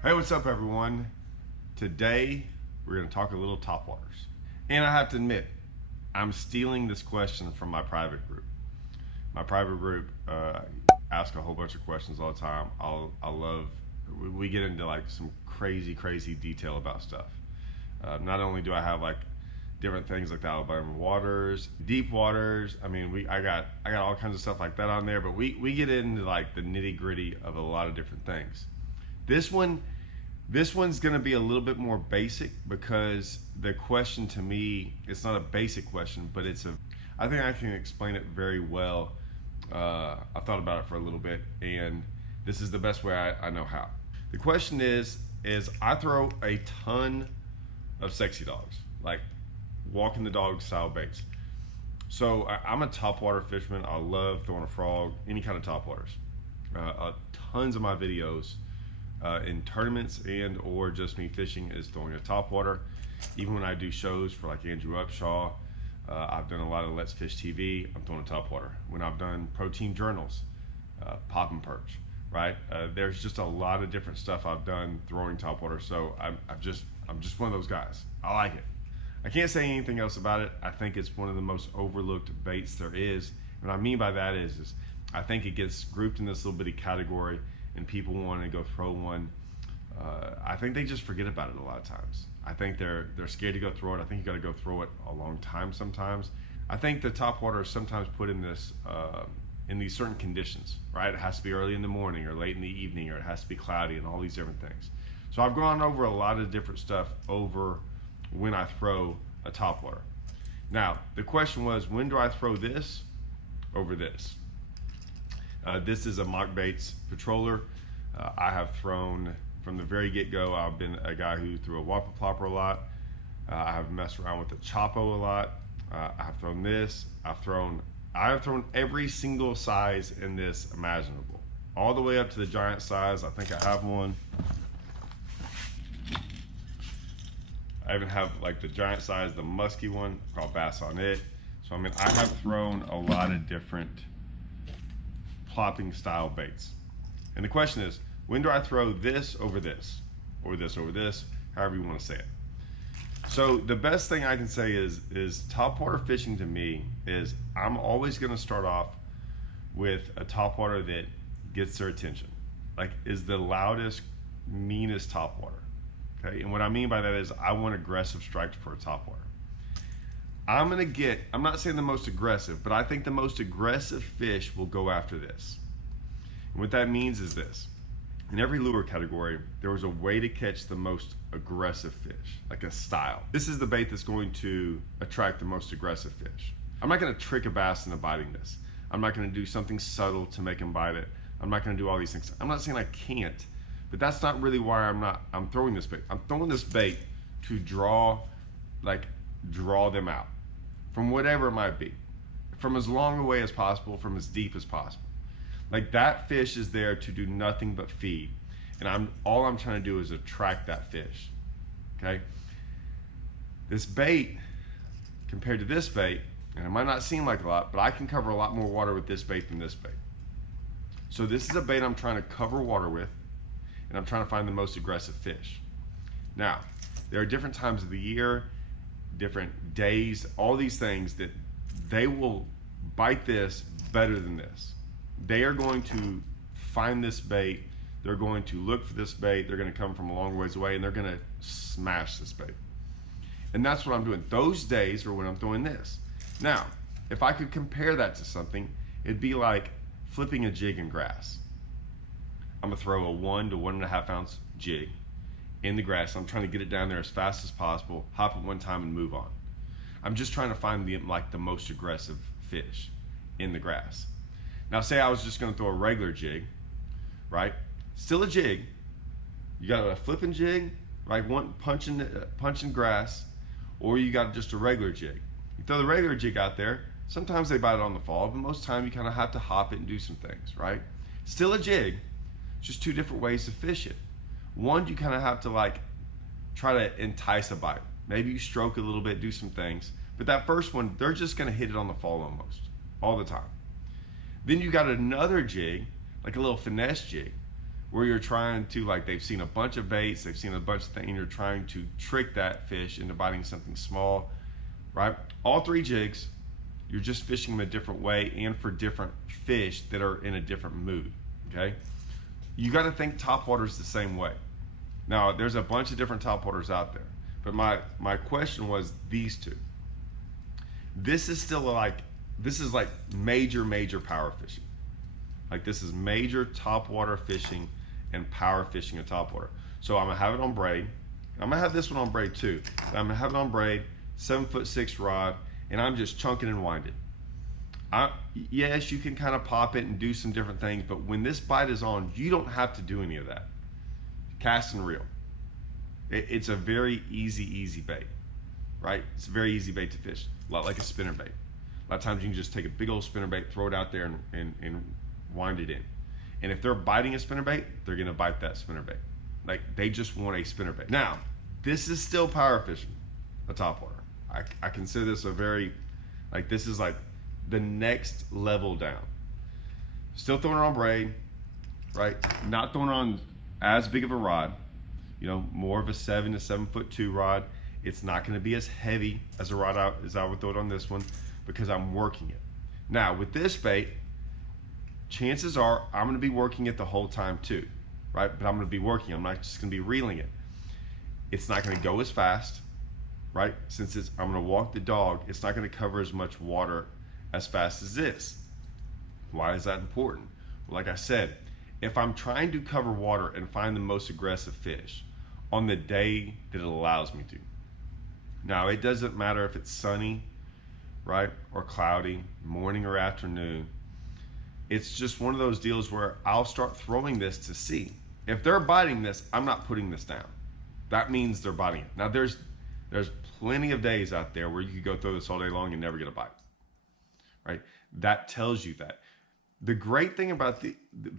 Hey, what's up everyone? Today we're going to talk a little topwaters. And I have to admit, I'm stealing this question from my private group. My private group asks a whole bunch of questions all the time. We get into like some crazy detail about stuff. Not only do I have like different things like the Alabama waters, deep waters. I mean, I got all kinds of stuff like that on there, but we get into like the nitty gritty of a lot of different things. This one's gonna be a little bit more basic because the question to me, it's not a basic question, but I think I can explain it very well. I've thought about it for a little bit, and this is the best way I know how. The question is I throw a ton of sexy dogs, like walking the dog style baits. So I'm a topwater fisherman. I love throwing a frog, any kind of topwaters. Tons of my videos in tournaments and or just me fishing is throwing a topwater. Even when I do shows for like Andrew Upshaw, I've done a lot of Let's Fish TV, I'm throwing a topwater. When I've done pro team journals, pop and perch, right? There's just a lot of different stuff I've done throwing topwater. So I'm just one of those guys. I like it. I can't say anything else about it. I think it's one of the most overlooked baits there is. What I mean by that is I think it gets grouped in this little bitty category and people want to go throw one. I think they just forget about it a lot of times. I think they're scared to go throw it. I think you got to go throw it a long time sometimes. I think the topwater is sometimes put in this in these certain conditions, right? It has to be early in the morning or late in the evening, or it has to be cloudy and all these different things. So I've gone over a lot of different stuff over when I throw a topwater. Now, the question was, when do I throw this over this? This is a Mock Baits Patroller. I have thrown from the very get-go. I've been a guy who threw a Whopper Plopper a lot. I have messed around with the Chopo a lot. I have thrown this. I have thrown every single size in this imaginable, all the way up to the giant size. I think I have one. I even have like the giant size, the musky one, called Bass on It. So I mean, I have thrown a lot of different plopping style baits. And the question is, when do I throw this over this, or this over this, however you want to say it? So the best thing I can say is topwater fishing to me is I'm always going to start off with a topwater that gets their attention, like is the loudest, meanest topwater. Okay, and what I mean by that is I want aggressive strikes for a topwater. I'm not saying the most aggressive, but I think the most aggressive fish will go after this. And what that means is this. In every lure category, there was a way to catch the most aggressive fish, like a style. This is the bait that's going to attract the most aggressive fish. I'm not gonna trick a bass into biting this. I'm not gonna do something subtle to make him bite it. I'm not gonna do all these things. I'm not saying I can't, but that's not really why I'm throwing this bait. I'm throwing this bait to draw them out from whatever it might be, from as long away as possible, from as deep as possible. Like that fish is there to do nothing but feed. And all I'm trying to do is attract that fish, okay? This bait, compared to this bait, and it might not seem like a lot, but I can cover a lot more water with this bait than this bait. So this is a bait I'm trying to cover water with, and I'm trying to find the most aggressive fish. Now, there are different times of the year, different days, all these things that they will bite this better than this. They are going to find this bait, they're going to look for this bait, they're gonna come from a long ways away, and they're gonna smash this bait. And that's what I'm doing. Those days are when I'm throwing this. Now, if I could compare that to something, it'd be like flipping a jig in grass. I'm gonna throw a 1 to 1.5 ounce jig in the grass. I'm trying to get it down there as fast as possible, hop it one time and move on. I'm just trying to find the most aggressive fish in the grass. Now say I was just gonna throw a regular jig, right? Still a jig. You got a flipping jig, right? One punching grass, or you got just a regular jig. You throw the regular jig out there, sometimes they bite it on the fall, but most time you kind of have to hop it and do some things, right? Still a jig, just two different ways to fish it. One, you kind of have to like try to entice a bite. Maybe you stroke a little bit, do some things, but that first one, they're just gonna hit it on the fall almost, all the time. Then you got another jig, like a little finesse jig, where you're trying to, like, they've seen a bunch of baits, they've seen a bunch of things, and you're trying to trick that fish into biting something small, right? All three jigs, you're just fishing them a different way and for different fish that are in a different mood, okay? You got to think topwater is the same way. Now, there's a bunch of different topwaters out there, but my question was these two. This is still like, this is like major power fishing. Like, this is major topwater fishing and power fishing of topwater. So I'm gonna have it on braid. I'm gonna have this one on braid too. I'm gonna have it on braid, 7'6" rod, and I'm just chunking and winding. Yes, you can kind of pop it and do some different things, but when this bite is on, you don't have to do any of that. Cast and reel. It's a very easy bait, right? It's a very easy bait to fish, a lot like a spinner bait. A lot of times you can just take a big old spinner bait, throw it out there and wind it in. And if they're biting a spinner bait, they're gonna bite that spinner bait. Like, they just want a spinner bait. Now, this is still power fishing, a topwater. I consider this a very, like, this is like the next level down. Still throwing it on braid, right? Not throwing it on as big of a rod, you know, more of a 7 to 7'2" rod. It's not gonna be as heavy as a rod as I would throw it on this one because I'm working it. Now, with this bait, chances are I'm gonna be working it the whole time too, right? But I'm gonna be working, I'm not just gonna be reeling it. It's not gonna go as fast, right? Since I'm gonna walk the dog, it's not gonna cover as much water as fast as this. Why is that important? Well, like I said, if I'm trying to cover water and find the most aggressive fish on the day that it allows me to. Now, it doesn't matter if it's sunny, right, or cloudy, morning or afternoon. It's just one of those deals where I'll start throwing this to see. If they're biting this, I'm not putting this down. That means they're biting it. Now, there's plenty of days out there where you could go throw this all day long and never get a bite, right? That tells you that. The great thing about the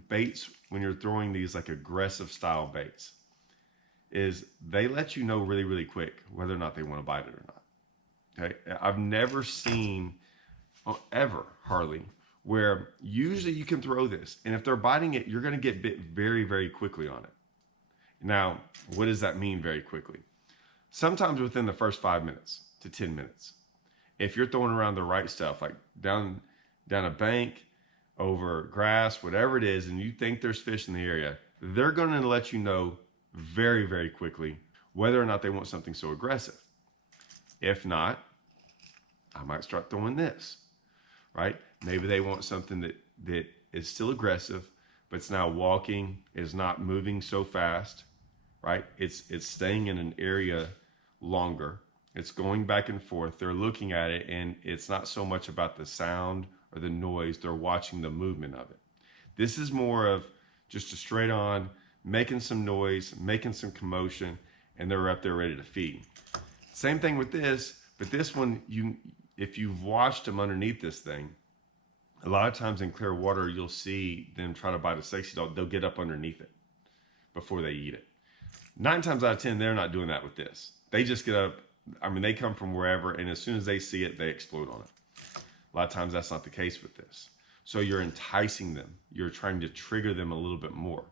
baits when you're throwing these like aggressive style baits is they let you know really quick whether or not they want to bite it or not. Okay, I've never seen, ever hardly, where usually you can throw this and if they're biting it, you're going to get bit very quickly on it. Now, what does that mean very quickly? Sometimes within the first 5 minutes to 10 minutes. If you're throwing around the right stuff, like down a bank, over grass, whatever it is, and you think there's fish in the area, they're going to let you know very quickly whether or not they want something so aggressive. If not, I might start throwing this, right? Maybe they want something that is still aggressive, but it's now walking, is not moving so fast, right? It's staying in an area longer. It's going back and forth. They're looking at it, and it's not so much about the sound or the noise, they're watching the movement of it. This is more of just a straight on, making some noise, making some commotion, and they're up there ready to feed. Same thing with this, but this one, if you've watched them underneath this thing, a lot of times in clear water, you'll see them try to bite a sexy dog. They'll get up underneath it before they eat it. 9 times out of 10, they're not doing that with this. They just get up, I mean, they come from wherever, and as soon as they see it, they explode on it. A lot of times that's not the case with this. So you're enticing them. You're trying to trigger them a little bit more.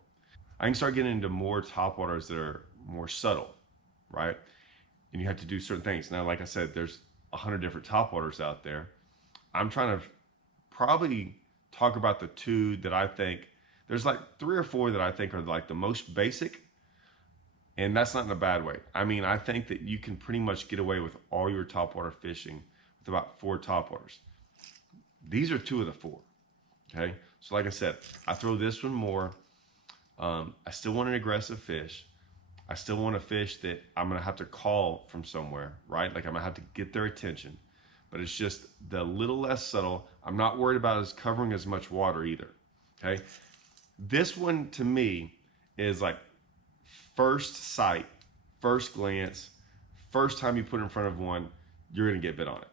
I can start getting into more topwaters that are more subtle, right? And you have to do certain things. Now, like I said, there's 100 different topwaters out there. I'm trying to probably talk about the 2 that I think, there's like 3 or 4 that I think are like the most basic, and that's not in a bad way. I mean, I think that you can pretty much get away with all your topwater fishing with about 4 topwaters. These are 2 of the 4, okay? So like I said, I throw this one more. I still want an aggressive fish. I still want a fish that I'm gonna have to call from somewhere, right? Like I'm gonna have to get their attention, but it's just the little less subtle. I'm not worried about us covering as much water either, okay? This one to me is like first sight, first glance, first time you put it in front of one, you're gonna get bit on it.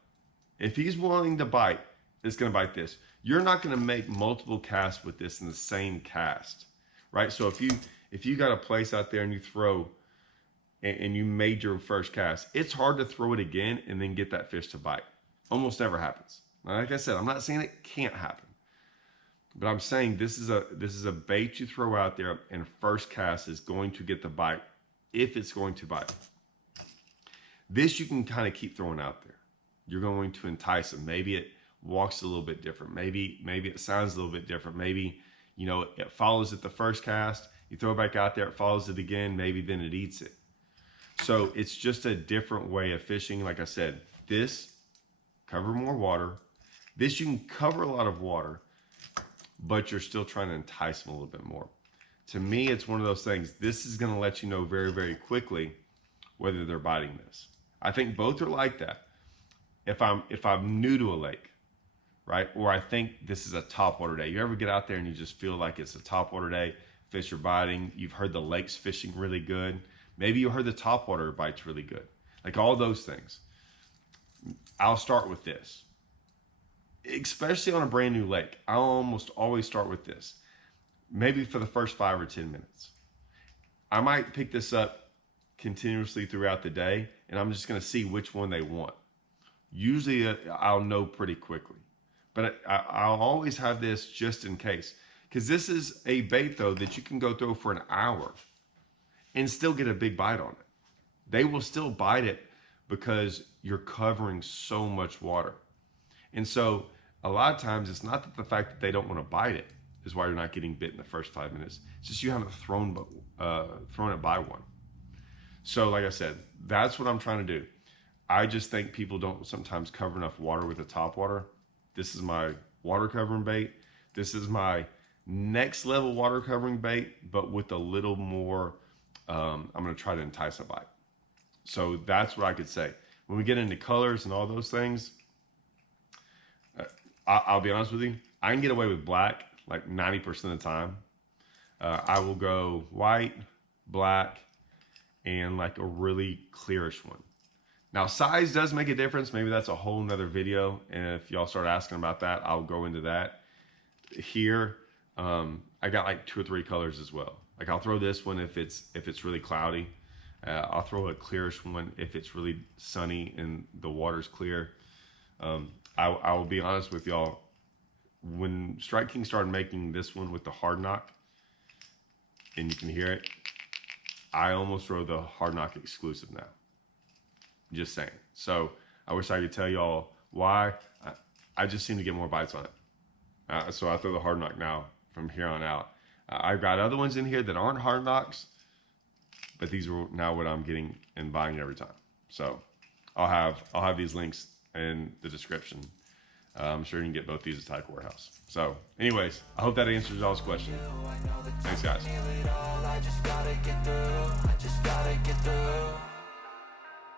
If he's willing to bite, it's gonna bite this. You're not gonna make multiple casts with this in the same cast, right? So if you got a place out there and you throw and you made your first cast, it's hard to throw it again and then get that fish to bite. Almost never happens. Like I said, I'm not saying it can't happen. But I'm saying this is a bait you throw out there, and first cast is going to get the bite if it's going to bite. This you can kind of keep throwing out there. You're going to entice them. Maybe it walks a little bit different. Maybe it sounds a little bit different. Maybe, you know, it follows it the first cast. You throw it back out there, it follows it again. Maybe then it eats it. So it's just a different way of fishing. Like I said, this cover more water. This you can cover a lot of water, but you're still trying to entice them a little bit more. To me, it's one of those things. This is going to let you know very, very quickly whether they're biting this. I think both are like that. If I'm new to a lake, right, or I think this is a topwater day. You ever get out there and you just feel like it's a topwater day, fish are biting, you've heard the lake's fishing really good. Maybe you heard the topwater bites really good. Like all those things. I'll start with this. Especially on a brand new lake, I'll almost always start with this. Maybe for the first 5 or 10 minutes. I might pick this up continuously throughout the day, and I'm just going to see which one they want. Usually I'll know pretty quickly, but I'll always have this just in case, because this is a bait though that you can go throw for an hour and still get a big bite on it. They will still bite it because you're covering so much water. And so a lot of times it's not that the fact that they don't want to bite it is why you're not getting bit in the first 5 minutes. It's just you haven't thrown it by one. So like I said, that's what I'm trying to do. I just think people don't sometimes cover enough water with the topwater. This is my water covering bait. This is my next level water covering bait, but with a little more, I'm going to try to entice a bite. So that's what I could say. When we get into colors and all those things, I'll be honest with you, I can get away with black like 90% of the time. I will go white, black, and like a really clearish one. Now size does make a difference. Maybe that's a whole nother video. And if y'all start asking about that, I'll go into that. Here, I got like 2 or 3 colors as well. Like I'll throw this one if it's really cloudy. I'll throw a clearish one if it's really sunny and the water's clear. I will be honest with y'all. When Strike King started making this one with the hard knock, and you can hear it, I almost throw the hard knock exclusive now. Just saying. So I wish I could tell y'all why. I just seem to get more bites on it. So I throw the hard knock now from here on out. I've got other ones in here that aren't hard knocks, but these are now what I'm getting and buying every time. So I'll have these links in the description. I'm sure you can get both these at Tackle Warehouse. So anyways, I hope that answers y'all's question. Thanks guys.